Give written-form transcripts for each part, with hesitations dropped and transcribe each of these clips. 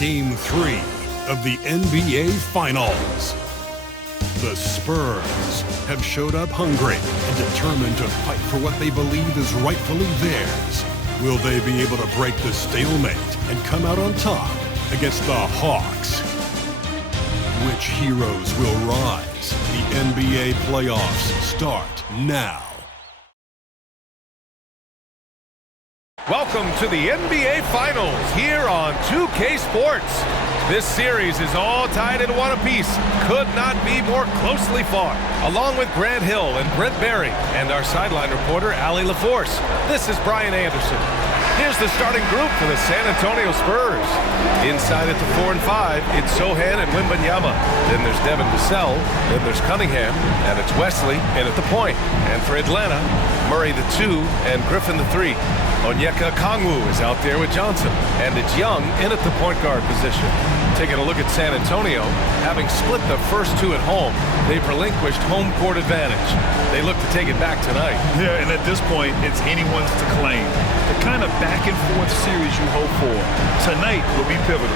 Game 3 of the NBA Finals. The Spurs have showed up hungry and determined to fight for what they believe is rightfully theirs. Will they be able to break the stalemate and come out on top against the Hawks? Which heroes will rise? The NBA playoffs start now. Welcome to the NBA Finals here on 2K Sports. This series is all tied in one apiece. Could not be more closely fought. Along with Grant Hill and Brent Barry and our sideline reporter, Allie LaForce. This is Brian Anderson. Here's the starting group for the San Antonio Spurs. Inside at the 4 and 5, it's Sohan and Wembanyama. Then there's Devin Vassell. Then there's Cunningham. And it's Wesley in at the point. And for Atlanta, Murray the 2 and Griffin the 3. Onyeka Okongwu is out there with Johnson. And it's Young in at the point guard position. Taking a look at San Antonio, having split the first two at home, they've relinquished home court advantage. They look to take it back tonight. Yeah, and at this point, it's anyone's to claim. The kind of back and forth series you hope for tonight will be pivotal.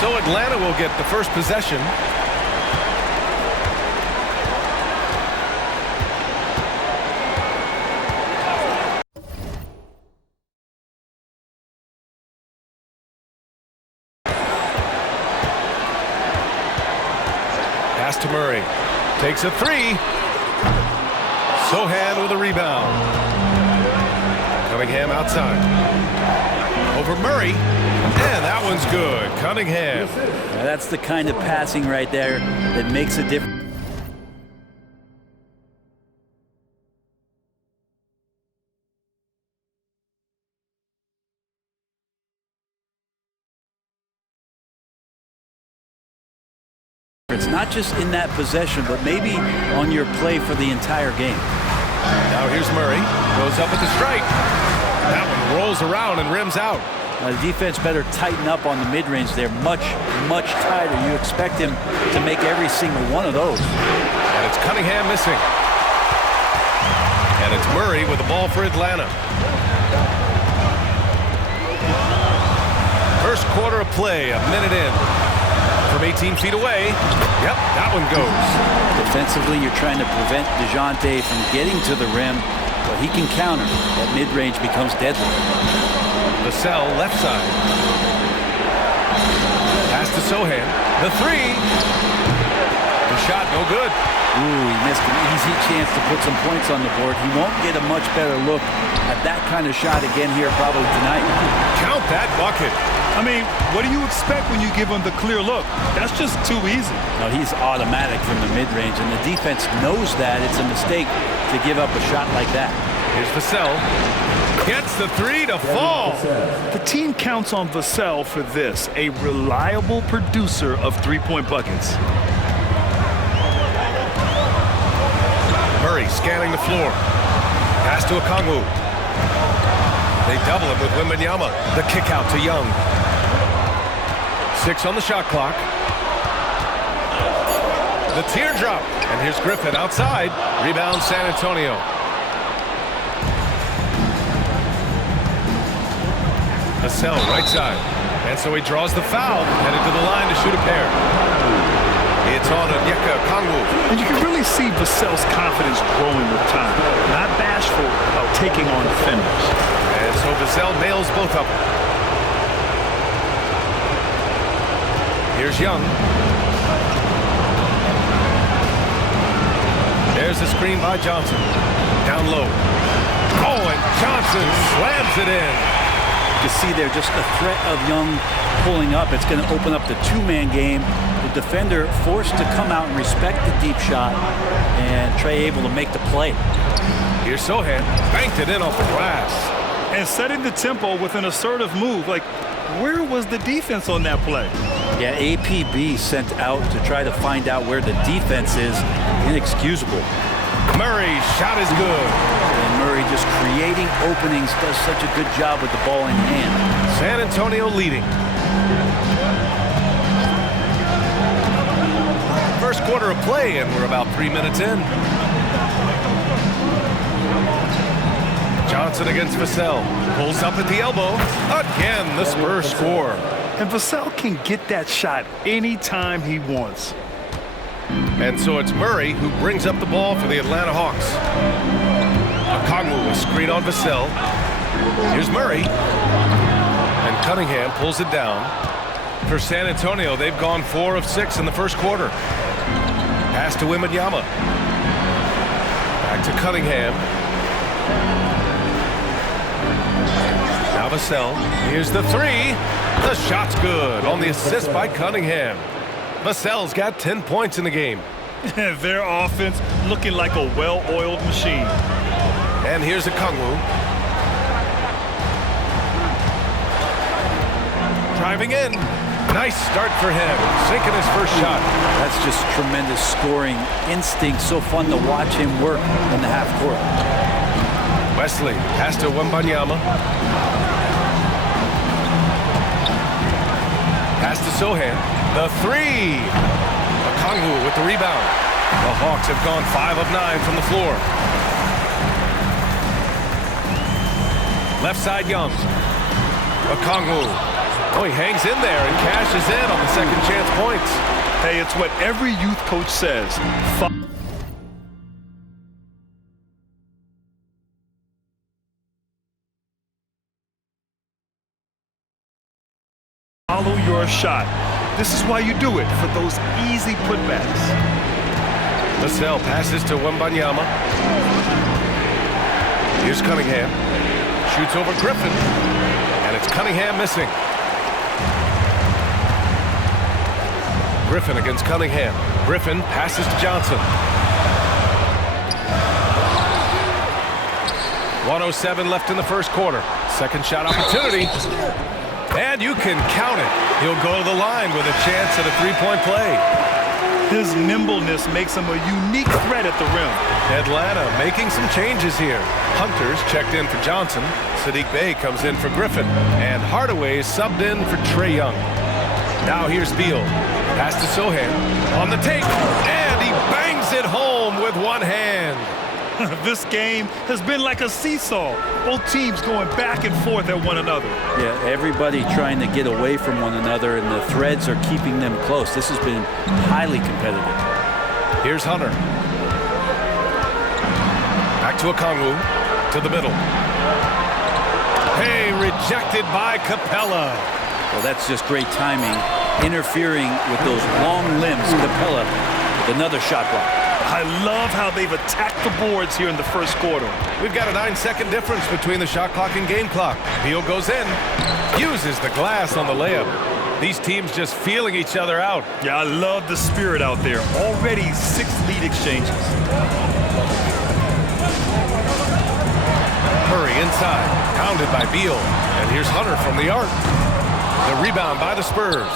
So Atlanta will get the first possession. Pass to Murray. Takes a three. Sohan with a rebound. Cunningham outside. Over Murray. And that one's good. Cunningham. Now that's the kind of passing right there that makes a difference. It's not just in that possession, but maybe on your play for the entire game. Now here's Murray. Goes up at the strike. That one rolls around and rims out. The defense better tighten up on the mid-range. They're much tighter. You expect him to make every single one of those. And it's Cunningham missing. And it's Murray with the ball for Atlanta. First quarter of play, a minute in. From 18 feet away. Yep, that one goes. Defensively, you're trying to prevent DeJounte from getting to the rim, but he can counter. That mid-range becomes deadly. Vassell left side. Pass to Sohan. The three. The shot no good. Ooh, he missed an easy chance to put some points on the board. He won't get a much better look at that kind of shot again here probably tonight. Count that bucket. I mean, what do you expect when you give him the clear look? That's just too easy. No, he's automatic from the mid-range, and the defense knows that. It's a mistake to give up a shot like that. Here's Vassell. Gets the three to fall. The team counts on Vassell for this, a reliable producer of three-point buckets. Murray scanning the floor. Pass to Okongwu. They double him with Wembanyama. The kick out to Young. 6 on the shot clock. The teardrop. And here's Griffin outside. Rebound San Antonio. Vassell right side. And so he draws the foul. Headed to the line to shoot a pair. It's on Onyeka Okongwu. And you can really see Vassell's confidence growing with time. Not bashful about taking on defenders. And so Vassell nails both of them. Here's Young. There's the screen by Johnson. Down low. Oh, and Johnson slams it in. You see there just the threat of Young pulling up. It's going to open up the two-man game. The defender forced to come out and respect the deep shot, and Trey able to make the play. Here's Sohan. Banked it in off the glass. And setting the tempo with an assertive move. Like, where was the defense on that play? Yeah, APB sent out to try to find out where the defense is. Inexcusable. Murray's shot is good. And Murray just creating openings, does such a good job with the ball in hand. San Antonio leading. First quarter of play, and we're about 3 minutes in. Johnson against Vassell. Pulls up at the elbow. Again, the Spurs score. And Vassell can get that shot anytime he wants. And so it's Murray who brings up the ball for the Atlanta Hawks. Okongwu with screen on Vassell. Here's Murray. And Cunningham pulls it down. For San Antonio, they've gone 4 of 6 in the first quarter. Pass to Wembanyama. Back to Cunningham. Now Vassell. Here's the 3. The shot's good on the assist by Cunningham. Vassell's got 10 points in the game. Their offense looking like a well-oiled machine. And here's Okongwu. Driving in. Nice start for him. Sinking his first shot. That's just tremendous scoring instinct. So fun to watch him work in the half court. Wesley, pass to Wembanyama. Pass to Sohan. The 3. Okongwu with the rebound. The Hawks have gone 5 of 9 from the floor. Left side Young. Okongwu. Oh, he hangs in there and cashes in on the second chance points. Hey, it's what every youth coach says. Follow your shot. This is why you do it, for those easy putbacks. Vassell passes to Wembanyama. Here's Cunningham. Shoots over Griffin. And it's Cunningham missing. Griffin against Cunningham. Griffin passes to Johnson. 1:07 left in the first quarter. Second shot opportunity. And you can count it. He'll go to the line with a chance at a three-point play. His nimbleness makes him a unique threat at the rim. Atlanta making some changes here. Hunter's checked in for Johnson. Sadiq Bey comes in for Griffin. And Hardaway is subbed in for Trae Young. Now here's Beal. Pass to Sohan. On the take. And he bangs it home with one hand. This game has been like a seesaw. Both teams going back and forth at one another. Yeah, everybody trying to get away from one another, and the threads are keeping them close. This has been highly competitive. Here's Hunter. Back to Okongwu. To the middle. Hey, rejected by Capella. Well, that's just great timing. Interfering with those long limbs. Capella with another shot block. I love how they've attacked the boards here in the first quarter. We've got a 9-second difference between the shot clock and game clock. Beal goes in, uses the glass on the layup. These teams just feeling each other out. Yeah, I love the spirit out there. Already 6 lead exchanges. Murray inside, pounded by Beal. And here's Hunter from the arc. The rebound by the Spurs.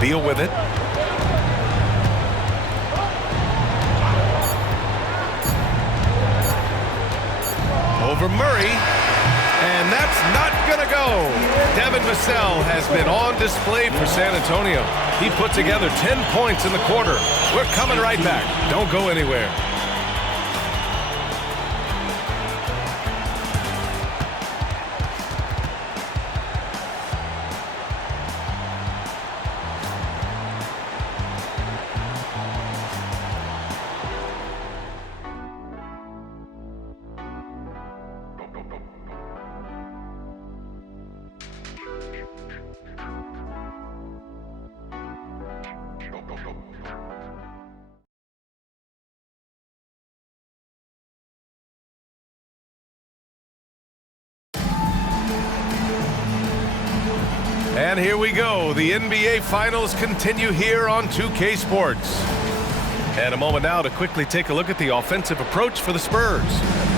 Beal with it. Over Murray, and that's not gonna go. Devin Vassell has been on display for San Antonio. He put together 10 points in the quarter. We're coming right back. Don't go anywhere. And here we go. The NBA Finals continue here on 2K Sports. And a moment now to quickly take a look at the offensive approach for the Spurs.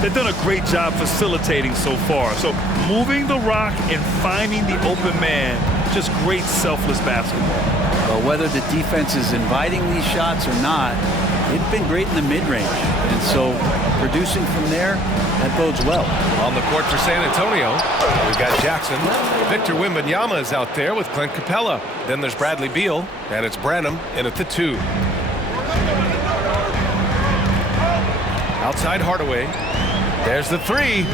They've done a great job facilitating so far. So moving the rock and finding the open man, just great selfless basketball. Well, whether the defense is inviting these shots or not, they've been great in the mid-range. And so producing from there, that bodes well. On the court for San Antonio, we've got Jackson. Victor Wembanyama is out there with Clint Capella. Then there's Bradley Beal, and it's Branham in at the 2. Outside Hardaway. There's the 3.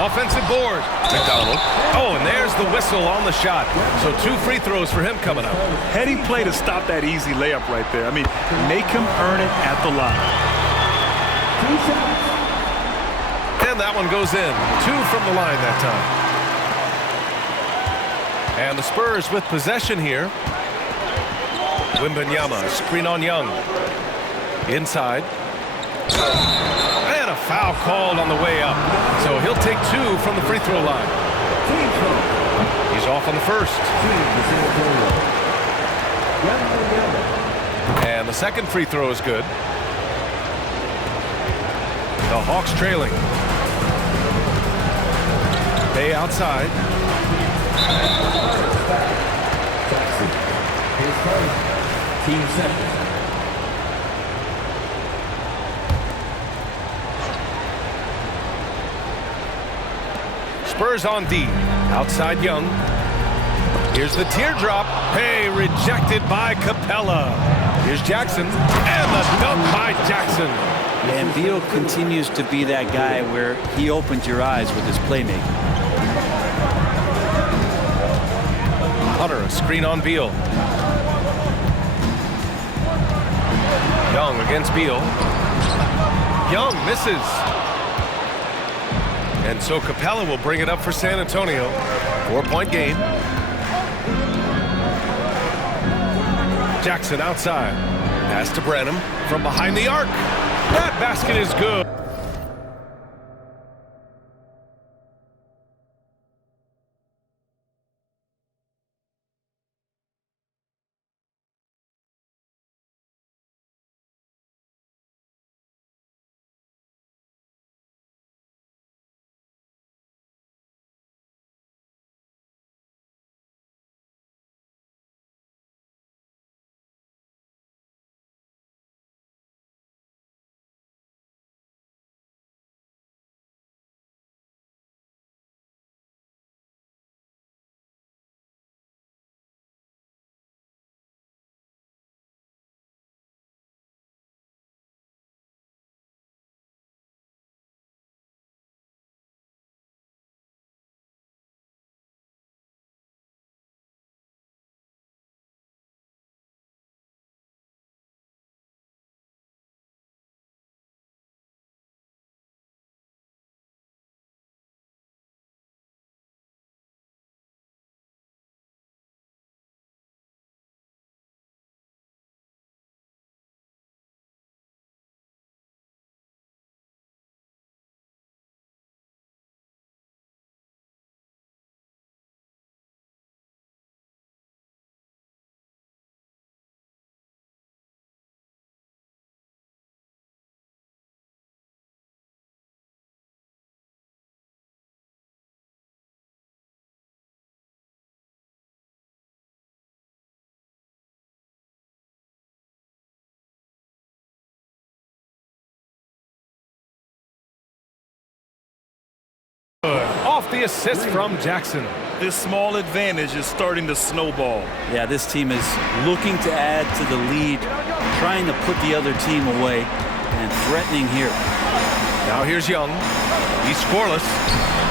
Offensive board. McDonald. Oh, and there's the whistle on the shot. So 2 free throws for him coming up. Heady play to stop that easy layup right there. I mean, make him earn it at the line. And that one goes in. 2 from the line that time. And the Spurs with possession here. Wembanyama, screen on Young. Inside. And a foul called on the way up. So he'll take 2 from the free throw line. He's off on the first. And the second free throw is good. The Hawks trailing. Bay outside. Team second. Spurs on D. Outside Young. Here's the teardrop. Hey, rejected by Capella. Here's Jackson. And the dunk by Jackson. And Beal continues to be that guy where he opens your eyes with his playmaking. Hunter, a screen on Beal. Young against Beal. Young misses. And so Capella will bring it up for San Antonio. 4-point game. Jackson outside. Pass to Branham from behind the arc. That basket is good. Off the assist from Jackson. This small advantage is starting to snowball. Yeah, this team is looking to add to the lead, trying to put the other team away, and threatening here. Now here's Young. He's scoreless.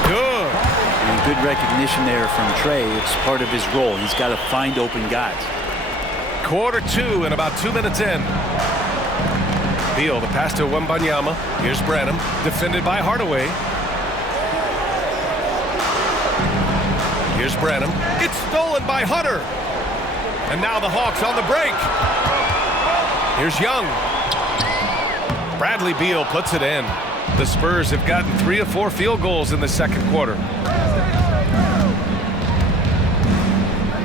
Good. And good recognition there from Trey. It's part of his role. He's got to find open guys. Quarter 2 and about 2 minutes in. Beal, the pass to Wembanyama. Here's Branham, defended by Hardaway. Here's Branham. It's stolen by Hunter. And now the Hawks on the break. Here's Young. Bradley Beal puts it in. The Spurs have gotten 3 of 4 field goals in the second quarter.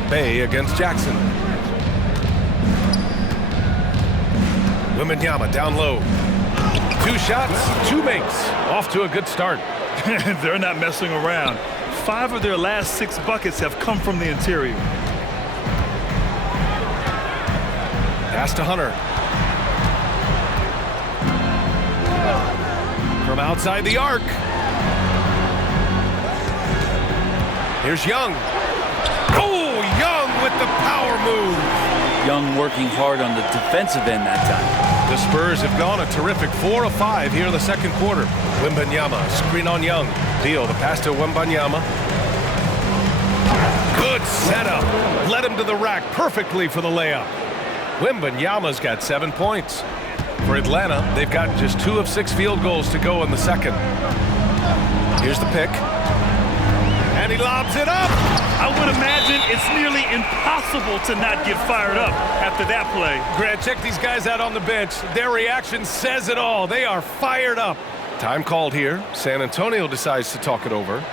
Bay against Jackson. Wembanyama down low. 2 shots, 2 makes. Off to a good start. They're not messing around. 5 of their last 6 buckets have come from the interior. Pass to Hunter. from outside the arc. Here's Young. Oh, Young with the power move. Young working hard on the defensive end that time. The Spurs have gone a terrific 4 of 5 here in the second quarter. Wembanyama, screen on Young. Beal, the pass to Wembanyama. Good setup. Led him to the rack perfectly for the layup. Wembanyama's got 7 points. For Atlanta, they've gotten just 2 of 6 field goals to go in the second. Here's the pick. And he lobs it up. I would imagine it's nearly impossible to not get fired up after that play. Grant, check these guys out on the bench. Their reaction says it all. They are fired up. Time called here. San Antonio decides to talk it over.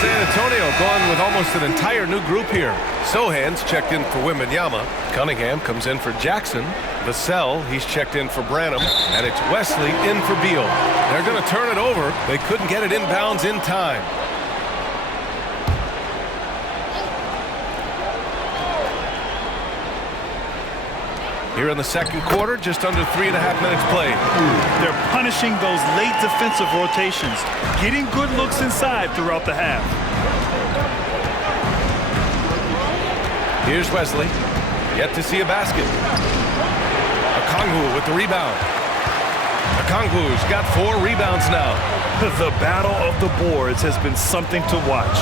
San Antonio gone with almost an entire new group here. Sohan's checked in for Wembanyama. Cunningham comes in for Jackson. Vassell, he's checked in for Branham. And it's Wesley in for Beal. They're going to turn it over. They couldn't get it inbounds in time. Here in the second quarter, just under 3.5 minutes played. They're punishing those late defensive rotations, getting good looks inside throughout the half. Here's Wesley. Yet to see a basket. Okongwu with the rebound. Okongwu's got 4 rebounds now. The battle of the boards has been something to watch.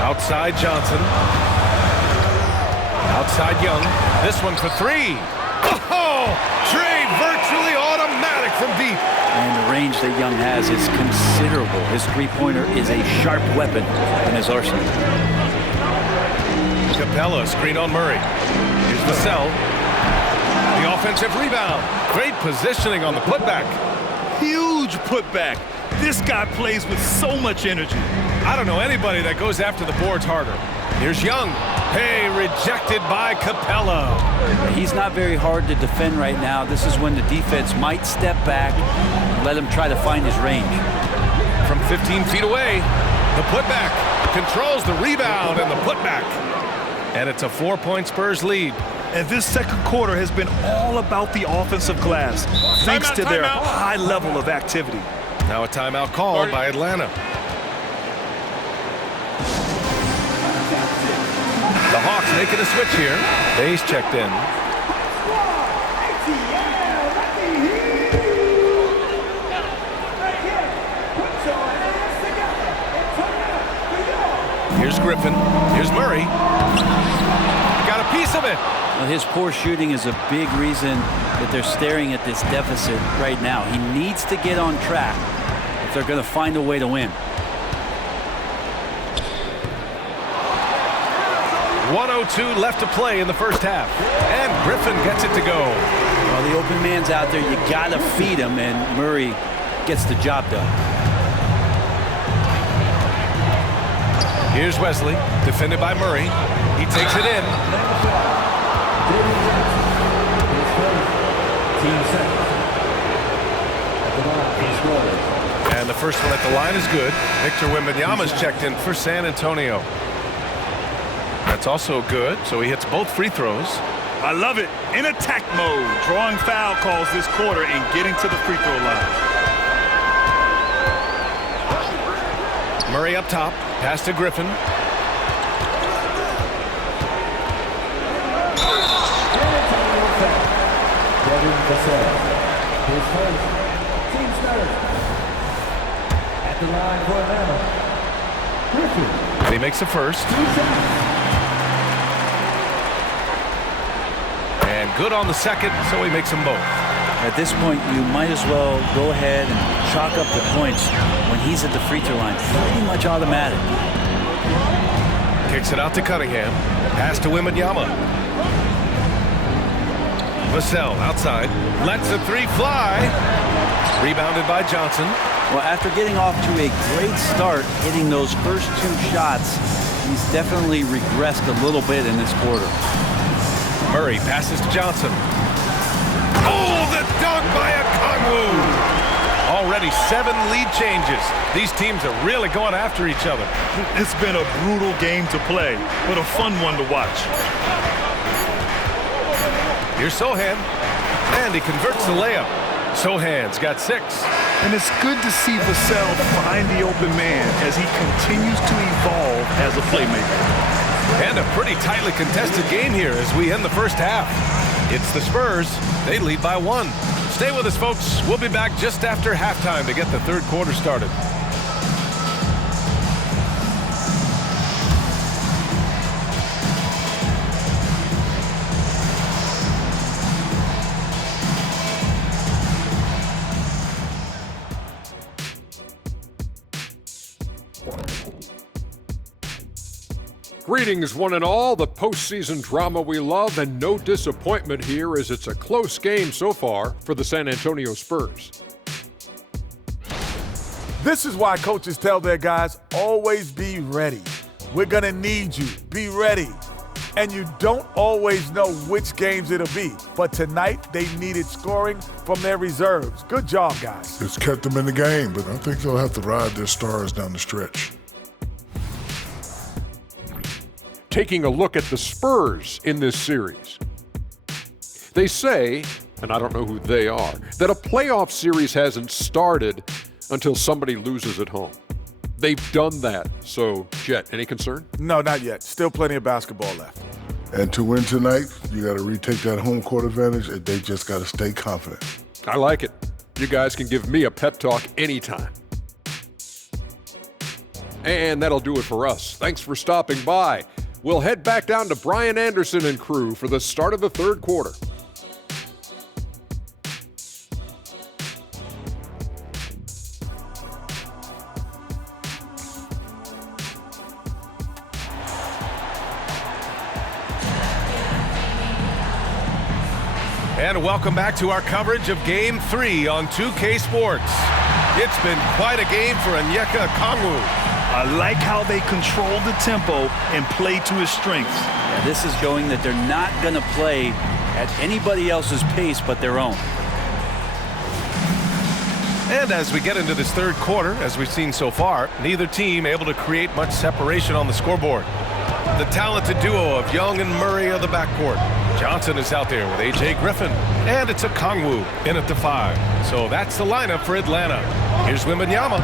Outside Johnson. Outside Young. This one for 3. Oh! Trey virtually automatic from deep. And the range that Young has is considerable. His three-pointer is a sharp weapon in his arsenal. Capella, screen on Murray. Here's Vassell. The offensive rebound. Great positioning on the putback. Huge putback. This guy plays with so much energy. I don't know anybody that goes after the boards harder. Here's Young. Hey, rejected by Capella. He's not very hard to defend right now. This is when the defense might step back and let him try to find his range. From 15 feet away, the putback controls the rebound and the putback. And it's a 4-point Spurs lead. And this second quarter has been all about the offensive glass, thanks to their high level of activity. Now a timeout called by Atlanta. The Hawks making a switch here. Bay's checked in. Here's Griffin. Here's Murray. Got a piece of it. Well, his poor shooting is a big reason that they're staring at this deficit right now. He needs to get on track if they're going to find a way to win. 1:02 left to play in the first half. And Griffin gets it to go. Well, the open man's out there. You got to feed him, and Murray gets the job done. Here's Wesley, defended by Murray. He takes it in. And the first one at the line is good. Victor Wembanyama's checked in for San Antonio. That's also good, so he hits both free throws. I love it. In attack mode, drawing foul calls this quarter and getting to the free throw line. Murray up top, pass to Griffin. At the line for Atlanta, Griffin. And he makes the first. And good on the second, so he makes them both. At this point, you might as well go ahead and chalk up the points when he's at the free throw line. Pretty much automatic. Kicks it out to Cunningham. Pass to Wembanyama. Vassell outside. Lets the three fly. Rebounded by Johnson. Well, after getting off to a great start, hitting those first two shots, he's definitely regressed a little bit in this quarter. Murray passes to Johnson. Oh, the dunk by Okongwu! Already 7 lead changes. These teams are really going after each other. It's been a brutal game to play, but a fun one to watch. Here's Sohan, and he converts the layup. Sohan's got 6. And it's good to see Vassell find the open man as he continues to evolve as a playmaker. And a pretty tightly contested game here as we end the first half. It's the Spurs. They lead by 1. Stay with us, folks. We'll be back just after halftime to get the third quarter started. Greetings, one and all. The postseason drama we love, and no disappointment here as it's a close game so far for the San Antonio Spurs. This is why coaches tell their guys, always be ready. We're going to need you. Be ready. And you don't always know which games it'll be. But tonight, they needed scoring from their reserves. Good job, guys. It's kept them in the game, but I think they'll have to ride their stars down the stretch. Taking a look at the Spurs in this series. They say, and I don't know who they are, that a playoff series hasn't started until somebody loses at home. They've done that. So, Jet, any concern? No, not yet. Still plenty of basketball left. And to win tonight, you got to retake that home court advantage, and they just got to stay confident. I like it. You guys can give me a pep talk anytime. And that'll do it for us. Thanks for stopping by. We'll head back down to Brian Anderson and crew for the start of the third quarter. And welcome back to our coverage of Game 3 on 2K Sports. It's been quite a game for Onyeka Okongwu. I like how they control the tempo and play to his strengths. Yeah, this is showing that they're not going to play at anybody else's pace but their own. And as we get into this third quarter, as we've seen so far, neither team able to create much separation on the scoreboard. The talented duo of Young and Murray of the backcourt. Johnson is out there with A.J. Griffin, and it's Okongwu in at the 5. So that's the lineup for Atlanta. Here's Wembanyama.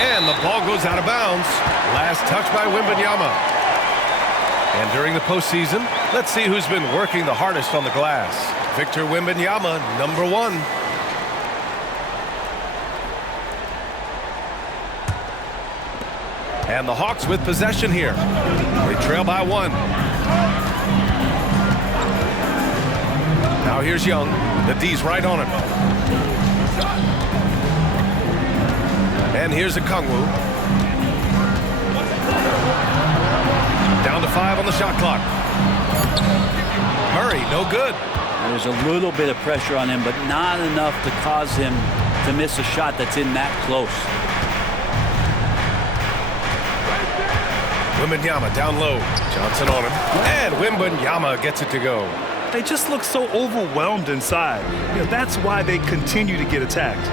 And the ball goes out of bounds. Last touch by Wembanyama. And during the postseason, let's see who's been working the hardest on the glass. Victor Wembanyama, number 1. And the Hawks with possession here. They trail by 1. Now here's Young. The D's right on him. And here's Okongwu. Down to 5 on the shot clock. Murray, no good. There's a little bit of pressure on him, but not enough to cause him to miss a shot that's in that close. Wembanyama down low. Johnson on him. And Wembanyama gets it to go. They just look so overwhelmed inside. You know, that's why they continue to get attacked.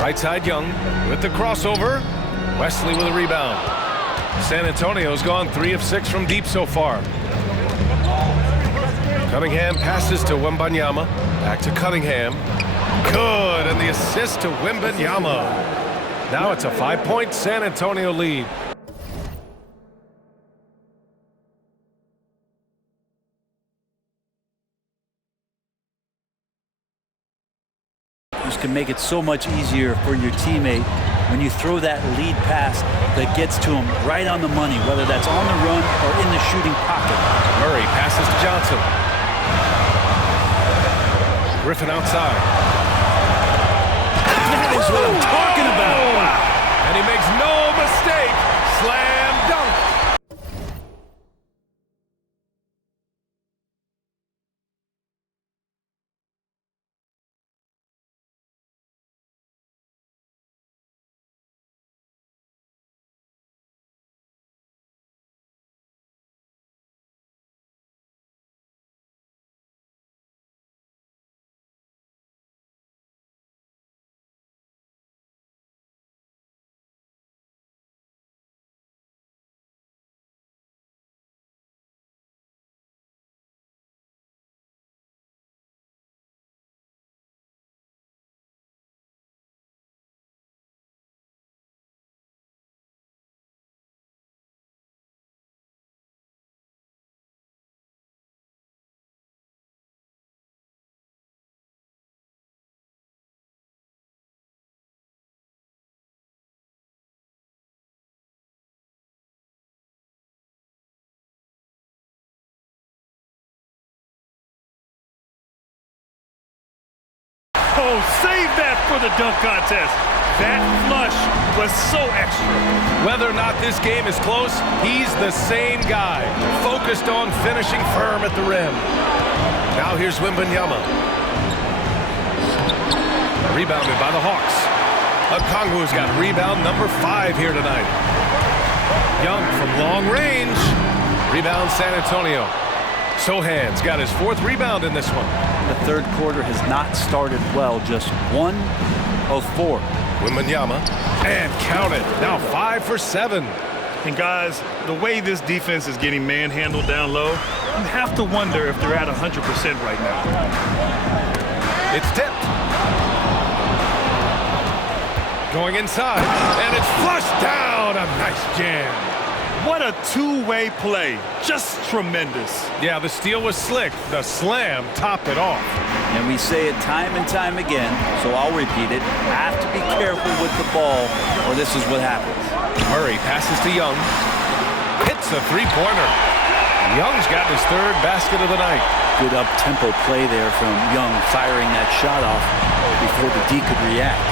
Right side Young with the crossover. Wesley with a rebound. San Antonio's gone 3 of 6 from deep so far. Cunningham passes to Wembanyama. Back to Cunningham. Good, and the assist to Wembanyama. Now it's a 5-point San Antonio lead. This can make it so much easier for your teammate when you throw that lead pass that gets to him right on the money, whether that's on the run or in the shooting pocket. Murray passes to Johnson. Griffin outside. That is what I'm talking about. Wow. And he makes no mistake. Slam dunk. Oh, save that for the dunk contest. That flush was so extra. Whether or not this game is close, he's the same guy, focused on finishing firm at the rim. Now here's Wembanyama. Rebounded by the Hawks. Okongwu's got rebound number 5 here tonight. Young from long range. Rebound San Antonio. Sohan's got his 4th rebound in this one. The third quarter has not started well, just 1 of 4. Wembanyama, and count it. Now 5 for 7. And guys, the way this defense is getting manhandled down low, you have to wonder if they're at 100% right now. It's tipped. Going inside, and it's flushed down. A nice jam. What a two-way play. Just tremendous. Yeah, the steal was slick. The slam topped it off. And we say it time and time again, so I'll repeat it. Have to be careful with the ball, or this is what happens. Murray passes to Young. Hits a three-pointer. Young's got his 3rd basket of the night. Good up-tempo play there from Young, firing that shot off before the D could react.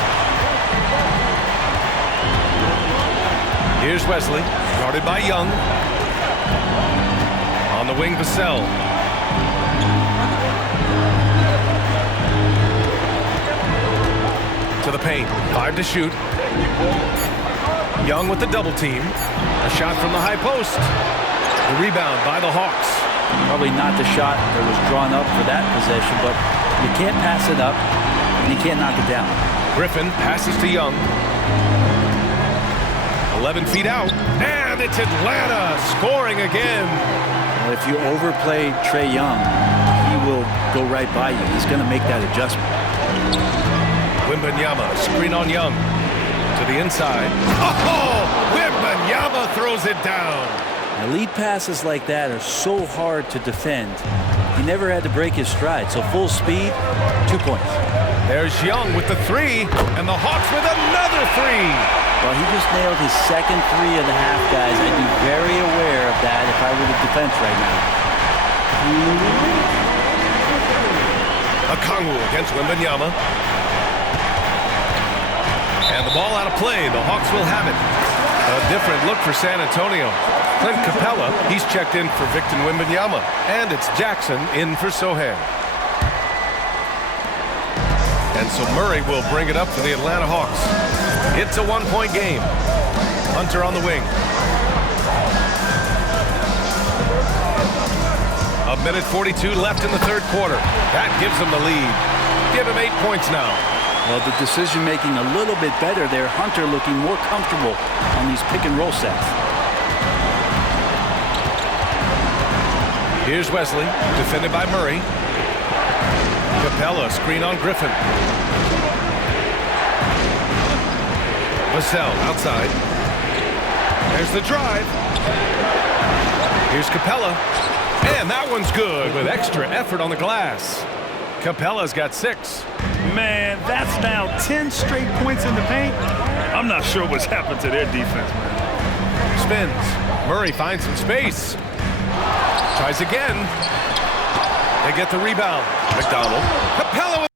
Here's Wesley, guarded by Young. On the wing, Vassell. To the paint, 5 to shoot. Young with the double team. A shot from the high post. The rebound by the Hawks. Probably not the shot that was drawn up for that possession, but you can't pass it up, and you can't knock it down. Griffin passes to Young. 11 feet out, and it's Atlanta scoring again. Well, if you overplay Trae Young, he will go right by you. He's going to make that adjustment. Wembanyama, screen on Young. To the inside. Oh! Wembanyama throws it down. Now, lead passes like that are so hard to defend. He never had to break his stride, so full speed, 2 points. There's Young with the 3, and the Hawks with another 3. Well, he just nailed his second 3 of the half, guys. I'd be very aware of that if I were the defense right now. Okongwu against Wembanyama. And the ball out of play. The Hawks will have it. A different look for San Antonio. Clint Capella, he's checked in for Victor Wembanyama. And it's Jackson in for Sohan. And so Murray will bring it up for the Atlanta Hawks. It's a 1-point game. Hunter on the wing. 1:42 left in the third quarter. That gives them the lead. Give him 8 points now. Well, the decision making a little bit better there. Hunter looking more comfortable on these pick and roll sets. Here's Wesley, defended by Murray. Capella, screen on Griffin. Vassell outside. There's the drive. Here's Capella. And that one's good with extra effort on the glass. Capella's got 6. Man, that's now 10 straight points in the paint. I'm not sure what's happened to their defense, man. Spins. Murray finds some space. Tries again. They get the rebound. McDonald. Capella.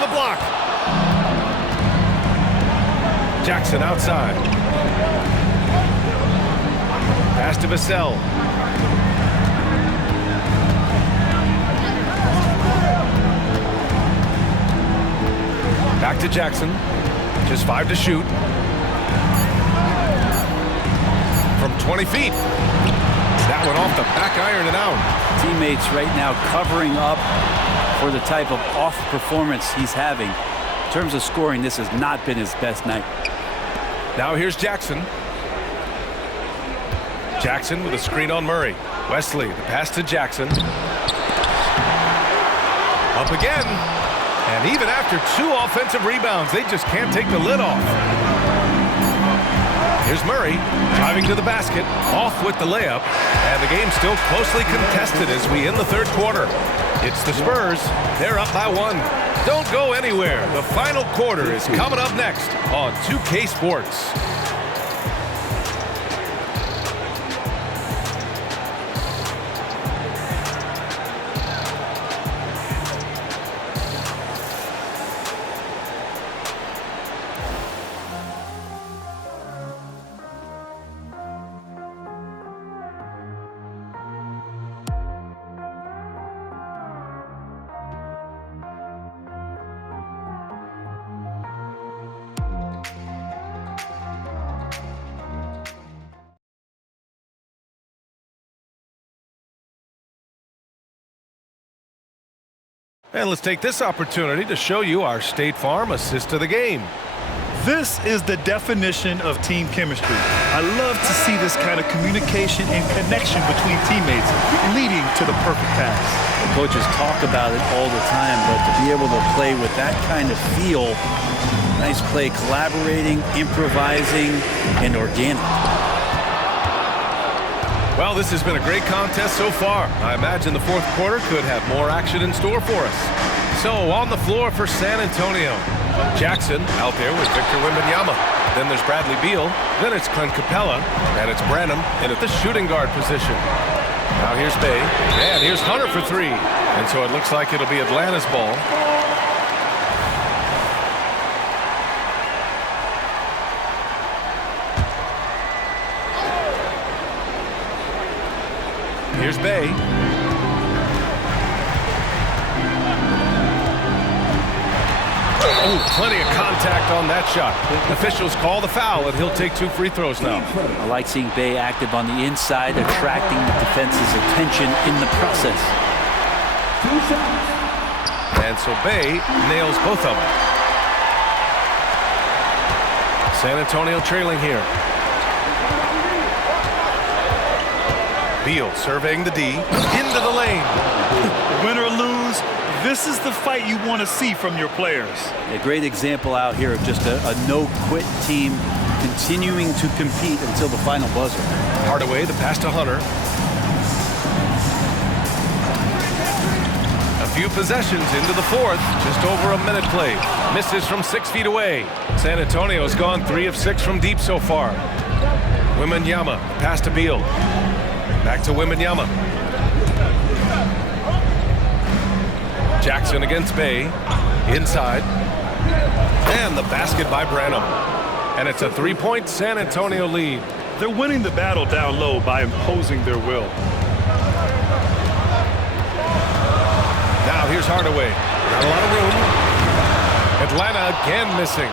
The block. Jackson outside. Pass to Vassell. to Jackson. Just 5 to shoot. From 20 feet. That one off the back iron and out. Teammates right now covering up for the type of off performance he's having. In terms of scoring, this has not been his best night. Now here's Jackson. Jackson with a screen on Murray. Wesley, the pass to Jackson. Up again. And even after 2 offensive rebounds, they just can't take the lid off. Here's Murray driving to the basket, off with the layup, and the game's still closely contested as we end the third quarter. It's the Spurs. They're up by 1. Don't go anywhere. The final quarter is coming up next on 2K Sports. And let's take this opportunity to show you our State Farm assist to the game. This is the definition of team chemistry. I love to see this kind of communication and connection between teammates leading to the perfect pass. The coaches talk about it all the time, but to be able to play with that kind of feel, nice play, collaborating, improvising, and organic. Well, this has been a great contest so far. I imagine the fourth quarter could have more action in store for us. So on the floor for San Antonio, Jackson out there with Victor Wembanyama. Then there's Bradley Beal. Then it's Clint Capella. And it's Branham in at the shooting guard position. Now here's Bay. And here's Hunter for 3. And so it looks like it'll be Atlanta's ball. Here's Bay. Oh, plenty of contact on that shot. Officials call the foul, and he'll take 2 free throws now. I like seeing Bay active on the inside, attracting the defense's attention in the process. And so Bay nails both of them. San Antonio trailing here. Beal surveying the D, into the lane. Win or lose, this is the fight you want to see from your players. A great example out here of just a no-quit team continuing to compete until the final buzzer. Hardaway, the pass to Hunter. A few possessions into the fourth, just over a minute played. Misses from 6 feet away. San Antonio's gone 3 of 6 from deep so far. Wembanyama, pass to Beal. Back to Wembanyama. Jackson against Bay. Inside. And the basket by Branham. And it's a 3-point San Antonio lead. They're winning the battle down low by imposing their will. Now here's Hardaway. Not a lot of room. Atlanta again missing.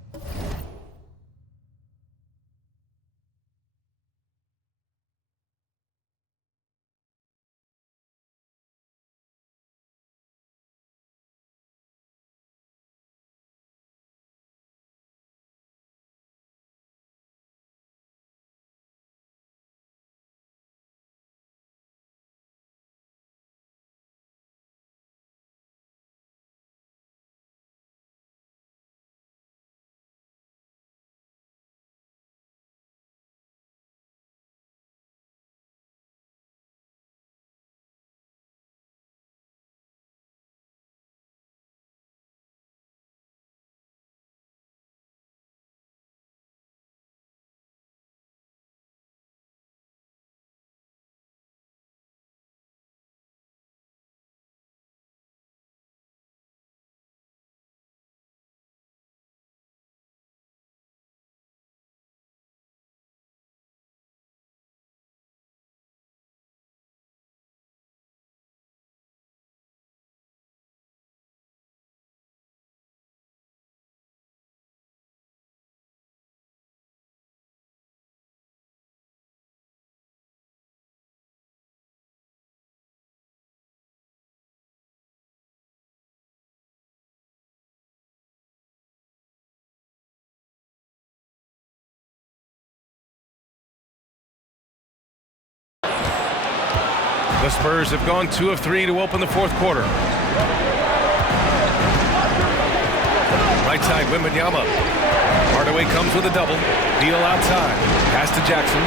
The Spurs have gone 2 of 3 to open the fourth quarter. Right side, Wembanyama. Hardaway comes with a double. Deal outside. Pass to Jackson.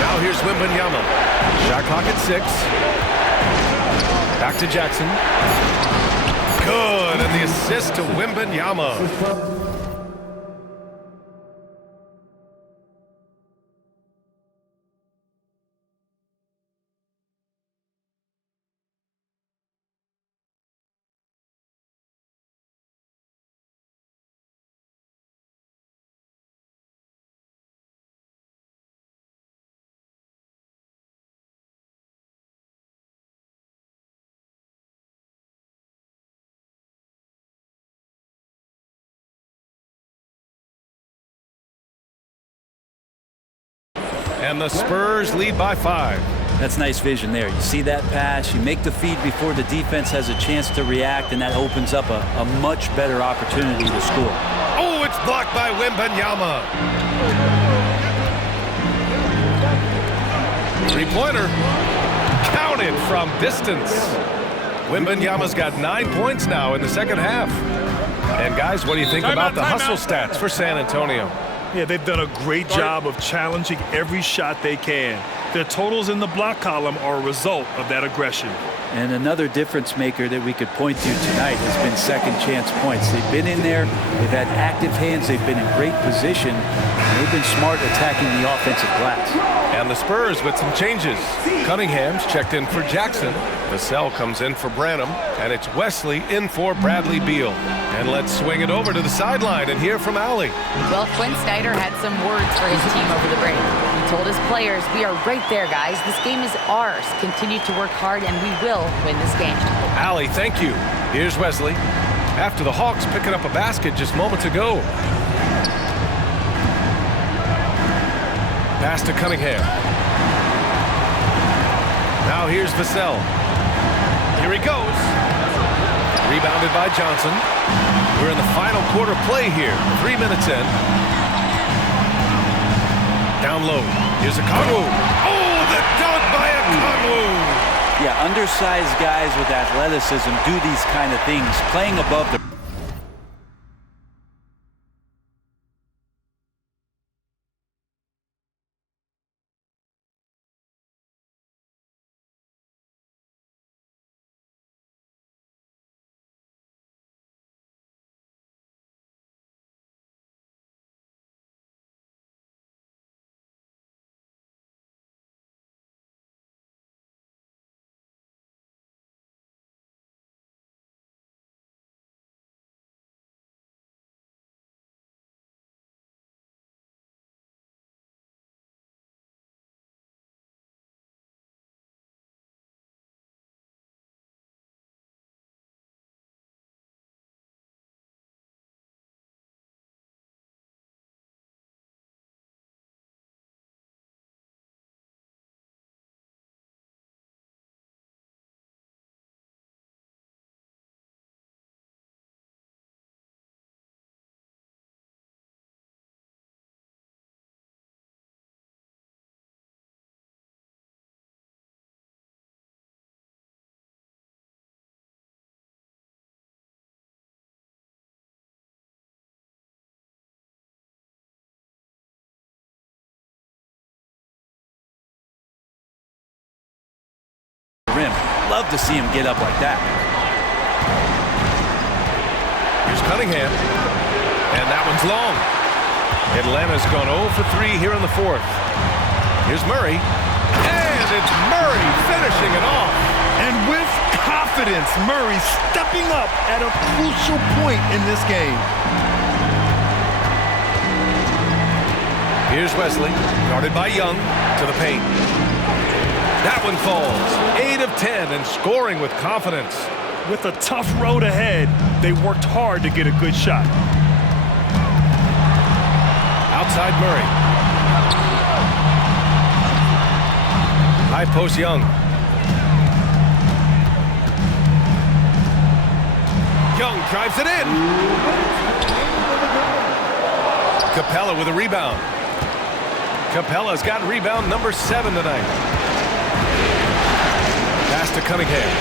Now here's Wembanyama. Shot clock at 6. Back to Jackson. Good, and the assist to Wembanyama. And the Spurs lead by 5. That's nice vision there. You see that pass, you make the feed before the defense has a chance to react, and that opens up a much better opportunity to score. Oh, it's blocked by Wembanyama. Three-pointer. Counted from distance. Wembanyama's got 9 points now in the second half. And guys, what do you think about the hustle stats for San Antonio? Yeah, they've done a great job of challenging every shot they can. Their totals in the block column are a result of that aggression. And another difference maker that we could point to tonight has been second chance points. They've been in there, they've had active hands, they've been in great position, and they've been smart attacking the offensive glass. And the Spurs with some changes. Cunningham's checked in for Jackson. Vassell comes in for Branham, and it's Wesley in for Bradley Beal. And let's swing it over to the sideline and hear from Allie. Well, Quinn Snyder had some words for his team over the break. He told his players, "We are right there, guys. This game is ours. Continue to work hard, and we will win this game." Allie, thank you. Here's Wesley. After the Hawks picking up a basket just moments ago. Pass to Cunningham. Now here's Vassell. Here he goes. Rebounded by Johnson. We're in the final quarter play here. 3 minutes in. Down low. Here's Okongwu. Oh, the dunk by Okongwu. Yeah, undersized guys with athleticism do these kind of things, playing above the rim. Love to see him get up like that. Here's Cunningham. And that one's long. Atlanta's gone 0 for 3 here in the fourth. Here's Murray. And it's Murray finishing it off. And with confidence, Murray stepping up at a crucial point in this game. Here's Wesley, guarded by Young, to the paint. That one falls. 8 of 10 and scoring with confidence. With a tough road ahead, they worked hard to get a good shot. Outside Murray. High post Young. Young drives it in. Capella with a rebound. Capella's got rebound number 7 tonight. Pass to Cunningham.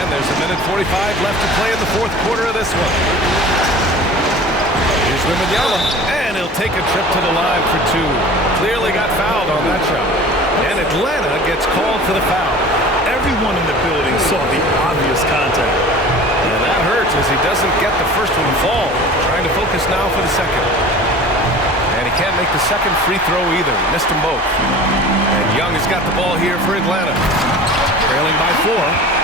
And there's a minute 45 left to play in the fourth quarter of this one. Here's Wembanyama, and he'll take a trip to the line for two. Clearly got fouled on that shot. And Atlanta gets called for the foul. Everyone in the building saw the obvious contact. And that hurts as he doesn't get the first one to fall. Trying to focus now for the second. And he can't make the second free throw either. He missed them both. And Young has got the ball here for Atlanta. Trailing by 4.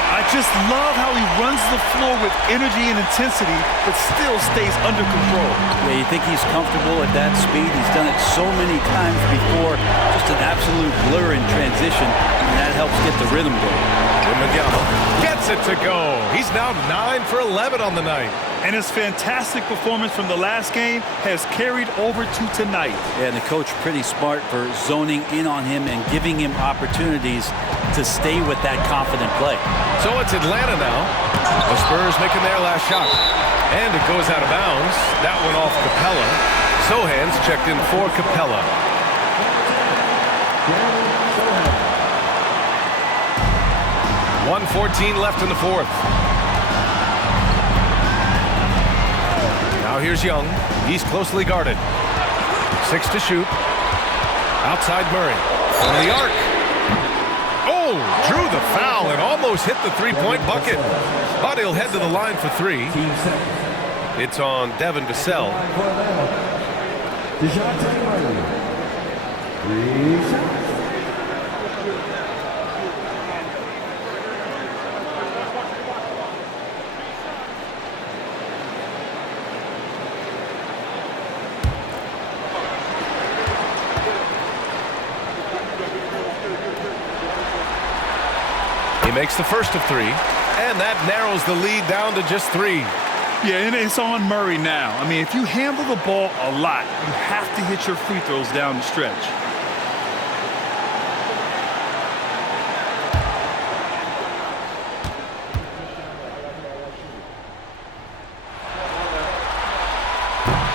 I just love how he runs the floor with energy and intensity, but still stays under control. Yeah, you think he's comfortable at that speed. He's done it so many times before. Just an absolute blur in transition, and that helps get the rhythm going. Wembanyama gets it to go. He's now 9 for 11 on the night. And his fantastic performance from the last game has carried over to tonight. Yeah, and the coach pretty smart for zoning in on him and giving him opportunities to stay with that confident play. So it's Atlanta now. The Spurs making their last shot. And it goes out of bounds. That one off Capella. Sohan's checked in for Capella. .114 left in the fourth. Now here's Young. He's closely guarded. 6 to shoot. Outside Murray. From the arc. Oh, drew the foul and almost hit the three-point bucket. But he'll head to the line for 3. It's on Devin Vassell. DeJounte Murray. 3 shots. He makes the first of 3, and that narrows the lead down to just 3. Yeah, and it's on Murray now. I mean, if you handle the ball a lot, you have to hit your free throws down the stretch.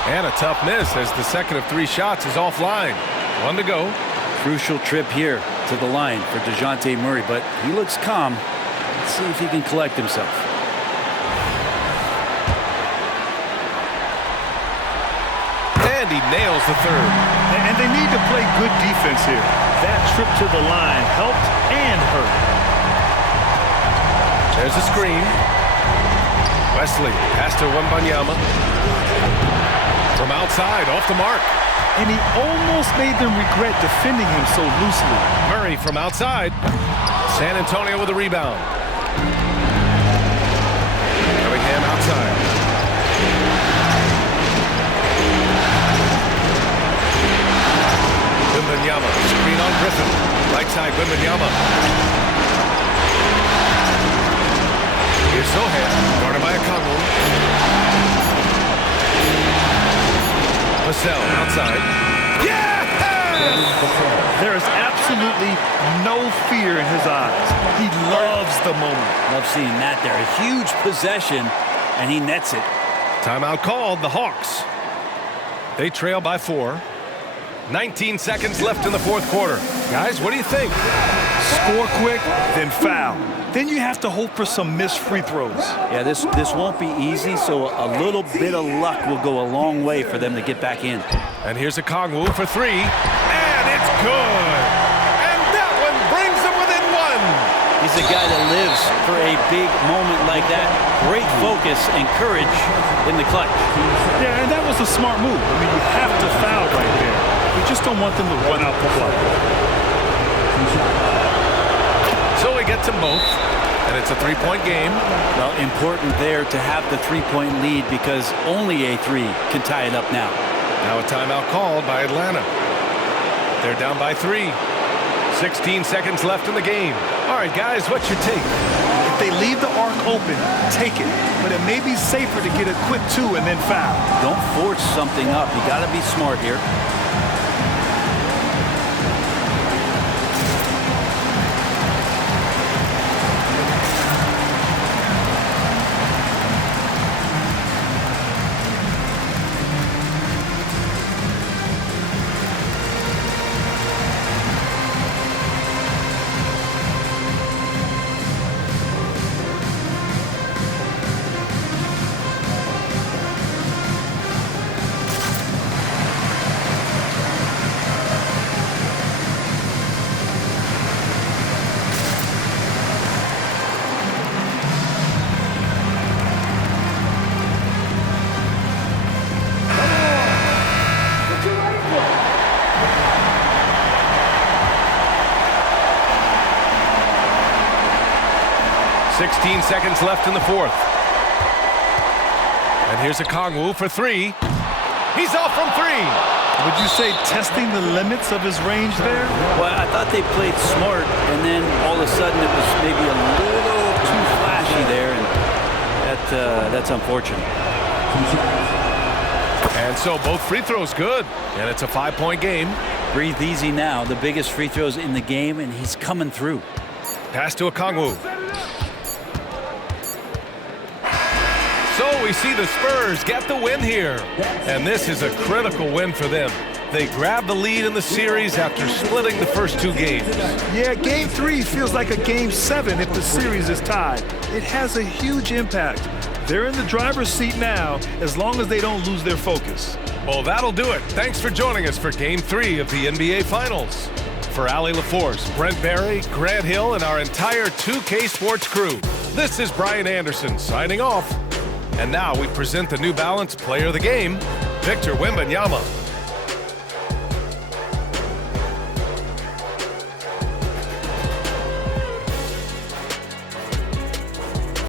And a tough miss as the second of 3 shots is offline. 1 to go. Crucial trip here to the line for DeJounte Murray, but he looks calm. Let's see if he can collect himself. And he nails the third. And they need to play good defense here. That trip to the line helped and hurt. There's a screen. Wesley pass to Wembanyama. From outside, off the mark. And he almost made them regret defending him so loosely. Murray from outside. San Antonio with a rebound. Cunningham outside. Wembanyama, screen on Griffin. Right side, Wembanyama. Here's Sohan, guarded by Okongwu. Vassell outside. Yeah! There is absolutely no fear in his eyes. He loves the moment. Love seeing that there. A huge possession, and he nets it. Timeout called, the Hawks. They trail by 4. 19 seconds left in the fourth quarter. Guys, what do you think? Score quick, then foul. Then you have to hope for some missed free throws. Yeah, this won't be easy, so a little bit of luck will go a long way for them to get back in. And here's Okongwu for 3, and it's good. And that one brings them within 1. He's a guy that lives for a big moment like that. Great focus and courage in the clutch. Yeah, and that was a smart move. I mean, you have to foul right there. You just don't want them to run out the clock. So he gets them both, and it's a 3-point game. Well, important there to have the 3-point lead because only a 3 can tie it up now. Now a timeout called by Atlanta. They're down by 3. 16 seconds left in the game. All right, guys, what's your take? If they leave the arc open, take it. But it may be safer to get a quick 2 and then foul. Don't force something up. You got to be smart here. 16 seconds left in the fourth. And here's a Kongwu for three. He's off from three. Would you say testing the limits of his range there? Well, I thought they played smart, and then all of a sudden it was maybe a little too flashy there, and that's unfortunate. And so both free throws good, and it's a 5-point game. Breathe easy now. The biggest free throws in the game, and he's coming through. Pass to a Kongwu. So we see the Spurs get the win here. And this is a critical win for them. They grab the lead in the series after splitting the first two games. Yeah, Game 3 feels like a Game 7 if the series is tied. It has a huge impact. They're in the driver's seat now as long as they don't lose their focus. Well, that'll do it. Thanks for joining us for Game 3 of the NBA Finals. For Allie LaForce, Brent Barry, Grant Hill, and our entire 2K Sports crew, this is Brian Anderson signing off. And now we present the New Balance Player of the Game, Victor Wembanyama.